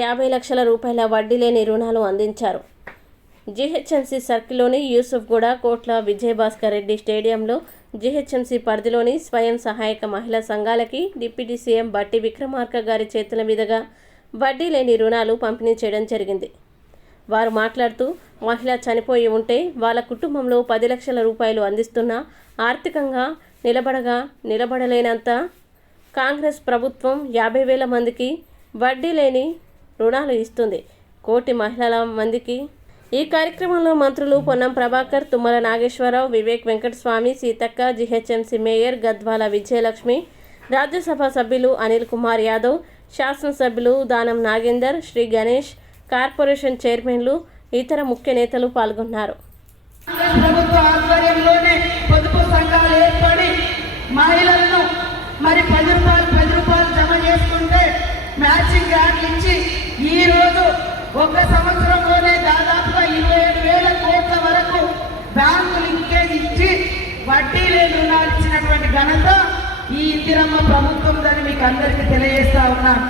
యాభై లక్షల రూపాయల వడ్డీ లేని రుణాలు అందించారు. జిహెచ్ఎంసి సర్కిల్లోని యూసుఫ్గూడ కోట్ల విజయభాస్కర్ రెడ్డి స్టేడియంలో జిహెచ్ఎంసి పరిధిలోని స్వయం సహాయక మహిళా సంఘాలకి డిప్యూటీ సీఎం బట్టి విక్రమార్క గారి చేతుల మీదుగా వడ్డీ లేని రుణాలు పంపిణీ చేయడం జరిగింది. వారు మాట్లాడుతూ మహిళ చనిపోయి ఉంటే వాళ్ళ కుటుంబంలో పది లక్షల రూపాయలు అందిస్తున్నా ఆర్థికంగా నిలబడగా నిలబడలేనంత కాంగ్రెస్ ప్రభుత్వం యాభై వేల మందికి వడ్డీ లేని రుణాలు ఇస్తుంది. కోటి మహిళల మందికి ఈ కార్యక్రమంలో మంత్రులు పొన్నం ప్రభాకర్ తుమ్మల నాగేశ్వరరావు వివేక్ వెంకటస్వామి సీతక్క జిహెచ్ఎంసీ మేయర్ గద్వాల విజయలక్ష్మి రాజ్యసభ సభ్యులు అనిల్ కుమార్ యాదవ్ శాసనసభ్యులు దానం నాగేందర్ శ్రీ గణేష్ కార్పొరేషన్ చైర్మన్లు ఇతర ముఖ్య నేతలు పాల్గొన్నారు. కాంగ్రెస్ మరి పది రూపాయలు పది రూపాయలు జమ చేసుకుంటే మ్యాచింగ్ గ్రాంట్లు ఇచ్చి ఈరోజు ఒక సంవత్సరంలోనే దాదాపుగా ఇరవై ఏడు వేల కోట్ల వరకు బ్యాంకు లింకేజ్ ఇచ్చి వడ్డీ లేని రుణాలు ఇచ్చినటువంటి ఘనత ఈ ఇందిరమ్మ ప్రభుత్వం అని మీకు అందరికీ తెలియజేస్తా ఉన్నాను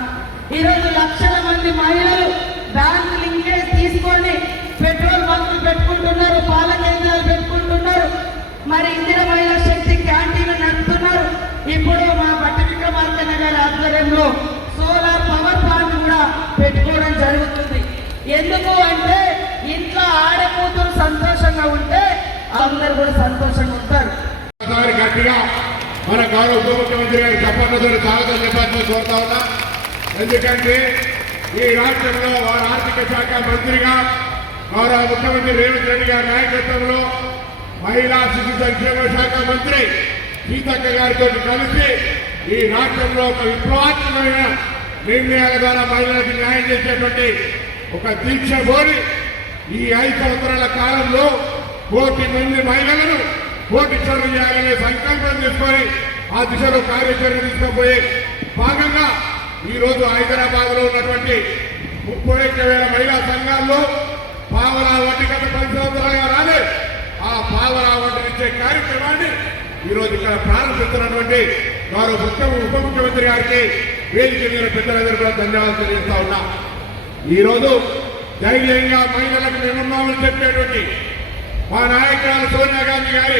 ఈరోజు లక్షల మంది మహిళలు బ్యాంకు లింకేజ్ తీసుకొని పెట్రోల్ బంకులు పెట్టుకుంటున్నారు పాల కేంద్రాలు పెట్టుకుంటున్నారు. మరి ఇందిర మహిళా శక్తి క్యాంటీన్లు నడుపుతున్నారు. ఇప్పుడు ఆధ్వర్యంలో సోలార్ పవర్ ప్లాంట్ కూడా పెట్టుకోవడం జరుగుతుంది. ఎందుకు అంటే ఇంట్లో ఆడకూతురు సంతోషంగా ఉంటే అందరు కూడా సంతోషంగా ఉంటారు. గట్టిగా మన గౌరవ ఉప ముఖ్యమంత్రి గారి చప్పట్లతో స్వాగతం చెప్పాలని కోరుతా ఉన్నా. ఎందుకంటే ఈ రాష్ట్రంలో వారి ఆర్థిక శాఖ మంత్రిగా గౌరవ ముఖ్యమంత్రి రేవంత్ రెడ్డి గారి నాయకత్వంలో మహిళా శిశు సంక్షేమ శాఖ మంత్రి సీతక్క గారితో కలిసి ఈ రాష్ట్రంలో ఒక విప్లవాత్మకమైన నిర్ణయాల ద్వారా మహిళలకు న్యాయం చేసేటువంటి ఒక దీక్ష కోరి ఈ ఐదు సంవత్సరాల కాలంలో కోటి మంది మహిళలను కోటి చోటు చేయాలనే సంకల్పం తీసుకొని ఆ దిశలో కార్యాచరణ తీసుకుపోయి భాగంగా ఈరోజు హైదరాబాద్లో ఉన్నటువంటి ముప్పై ఒక్క వేల మహిళా సంఘాల్లో పావలా వడ్డీ గత పది సంవత్సరాలుగా రాలే. ఆ పావలా వడ్డీనిచ్చే కార్యక్రమాన్ని ఈరోజు ఇక్కడ ప్రారంభిస్తున్నటువంటి వారు ముఖ్య ఉప ముఖ్యమంత్రి గారికి వేదిక మీద పెద్దలందరూ కూడా ధన్యవాదాలు తెలియజేస్తా ఉన్నా. ఈరోజు ధైర్యంగా మహిళలకు మేమున్నామని చెప్పేటువంటి మా నాయకురాలు సోనియా గాంధీ గారి